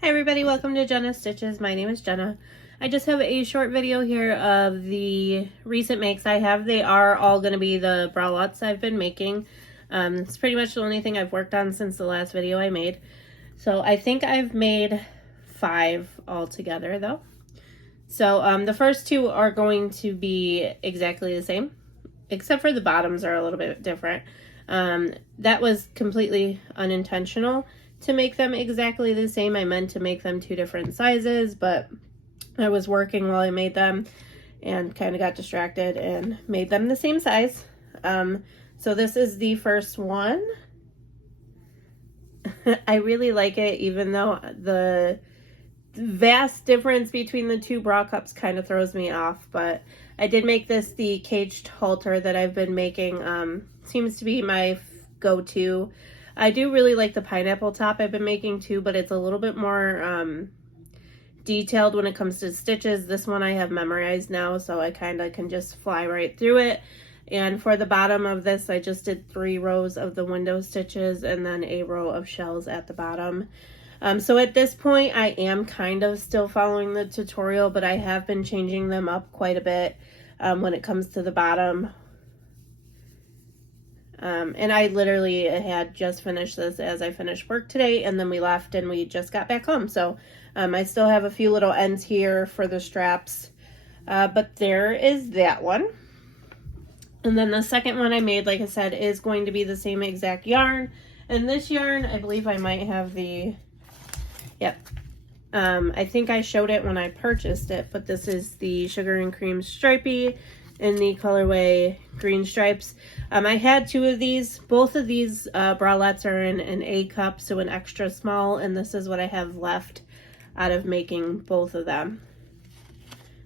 Hi everybody, welcome to Jenna Stitches. My name is Jenna. I just have a short video here of the recent makes I have. They are all going to be the bralettes I've been making. It's pretty much the only thing I've worked on since the last video I made. So I think I've made 5 altogether though. So the first 2 are going to be exactly the same, except for the bottoms are a little bit different. That was completely unintentional to make them exactly the same. I meant to make them 2 different sizes, but I was working while I made them and kind of got distracted and made them the same size. So this is the first one. I really like it, even though the vast difference between the 2 bra cups kind of throws me off, but I did make this the caged halter that I've been making. Seems to be my go-to. I do really like the pineapple top I've been making too, but it's a little bit more detailed when it comes to stitches. This one I have memorized now, so I kind of can just fly right through it. And for the bottom of this, I just did 3 rows of the window stitches and then a row of shells at the bottom. So at this point, I am kind of still following the tutorial, but I have been changing them up quite a bit when it comes to the bottom. And I literally had just finished this as I finished work today, and then we left and we just got back home. So I still have a few little ends here for the straps, but there is that one. And then the second one I made, like I said, is going to be the same exact yarn. And this yarn, I believe I might have the, yep. I think I showed it when I purchased it, but this is the Sugar and Cream Stripey in the colorway Green Stripes. I had 2 of these. Both of these bralettes are in an A cup, so an extra small, and this is what I have left out of making both of them.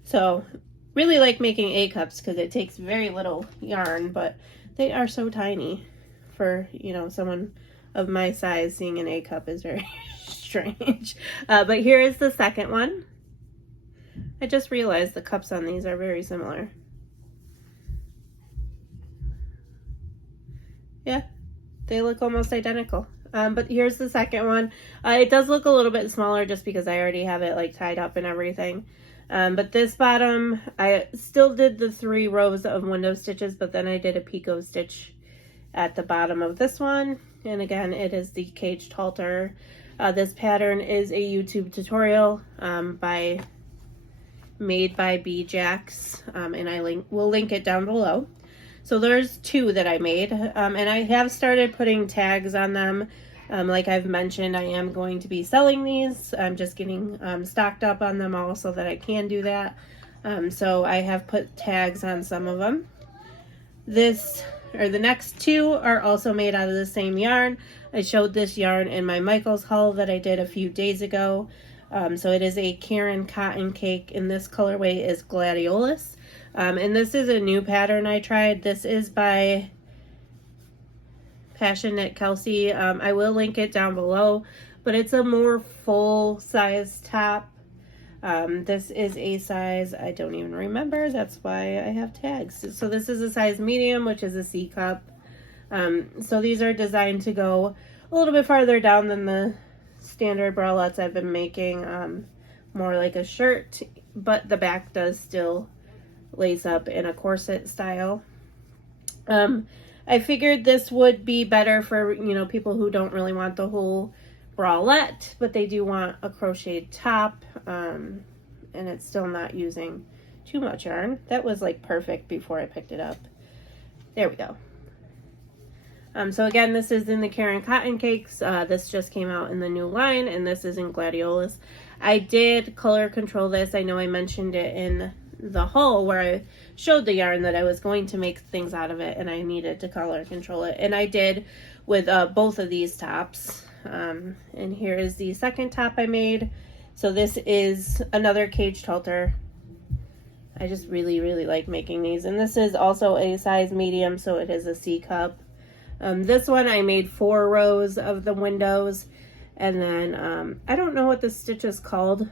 So really like making A cups because it takes very little yarn, but they are so tiny for, you know, someone of my size. Seeing an A cup is very strange. But here is the second one. I just realized the cups on these are very similar. Yeah, they look almost identical. But here's the second one. It does look a little bit smaller just because I already have it like tied up and everything. But this bottom, I still did the 3 rows of window stitches, but then I did a picot stitch at the bottom of this one. And again, it is the caged halter. This pattern is a YouTube tutorial made by B-Jax, and I will link it down below. So there's 2 that I made, and I have started putting tags on them. Like I've mentioned, I am going to be selling these. I'm just getting stocked up on them all so that I can do that. So I have put tags on some of them. The next 2 are also made out of the same yarn. I showed this yarn in my Michaels haul that I did a few days ago. So it is a Karen cotton cake, and this colorway is Gladiolus. And this is a new pattern I tried. This is by Passionate Kelsey. I will link it down below, but it's a more full size top. This is a size, I don't even remember. That's why I have tags. So this is a size medium, which is a C cup. So these are designed to go a little bit farther down than the standard bralettes I've been making. More like a shirt, but the back does still lace up in a corset style. I figured this would be better for, you know, people who don't really want the whole bralette, but they do want a crocheted top, and it's still not using too much yarn. That was like perfect before I picked it up. There we go. So again, this is in the Karen Cotton Cakes. This just came out in the new line, and this is in Gladiolus. I did color control this. I know I mentioned it in the haul where I showed the yarn that I was going to make things out of it, and I needed to color control it, and I did with both of these tops. And here is the second top I made. So this is another caged halter. I just really like making these, and this is also a size medium, so it is a C cup. This one I made 4 rows of the windows, and then I don't know what this stitch is called,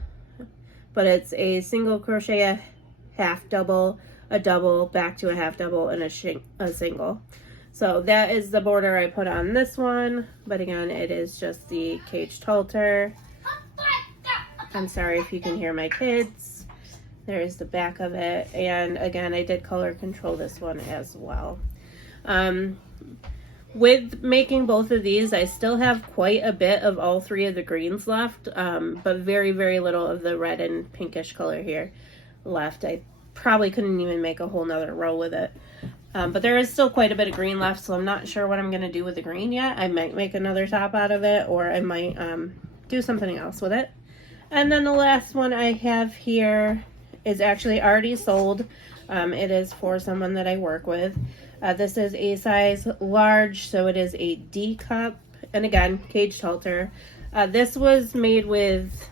but it's a single crochet, a half double, a double, back to a half double, and a single. So that is the border I put on this one, but again, it is just the caged halter. I'm sorry if you can hear my kids. There's the back of it. And again, I did color control this one as well. With making both of these, I still have quite a bit of all three of the greens left, but very, very little of the red and pinkish color here left. I probably couldn't even make a whole nother row with it. But there is still quite a bit of green left, so I'm not sure what I'm going to do with the green yet. I might make another top out of it, or I might do something else with it. And then the last one I have here is actually already sold. It is for someone that I work with. This is a size large, so it is a D cup. And again, caged halter. This was made with,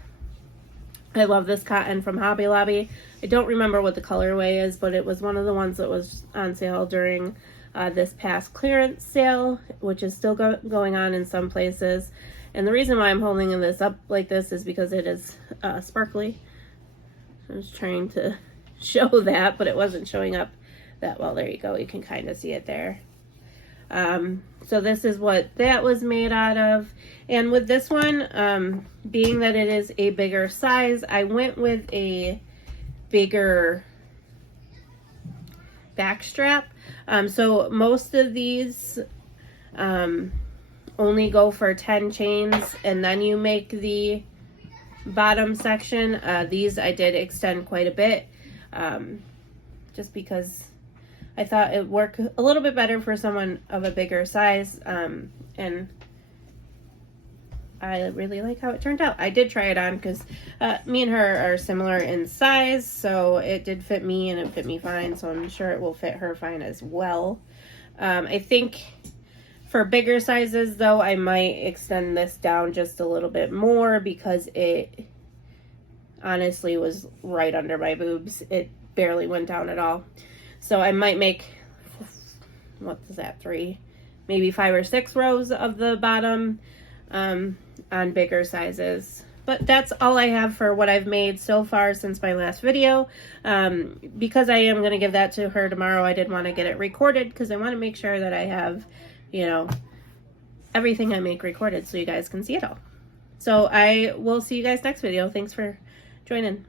I love this cotton from Hobby Lobby. I don't remember what the colorway is, but it was one of the ones that was on sale during this past clearance sale, which is still going on in some places. And the reason why I'm holding this up like this is because it is sparkly. I was trying to show that, but it wasn't showing up that well. There you go. You can kind of see it there. So this is what that was made out of. And with this one, being that it is a bigger size, I went with a bigger back strap. So most of these only go for 10 chains, and then you make the bottom section. These I did extend quite a bit, just because I thought it worked a little bit better for someone of a bigger size, and I really like how it turned out. I did try it on because me and her are similar in size, so it did fit me and it fit me fine, so I'm sure it will fit her fine as well. I think for bigger sizes, though, I might extend this down just a little bit more because it honestly was right under my boobs. It barely went down at all. So I might make, what is that, 3, maybe 5 or 6 rows of the bottom on bigger sizes. But that's all I have for what I've made so far since my last video. Because I am going to give that to her tomorrow, I did want to get it recorded because I want to make sure that I have, you know, everything I make recorded so you guys can see it all. So I will see you guys next video. Thanks for joining.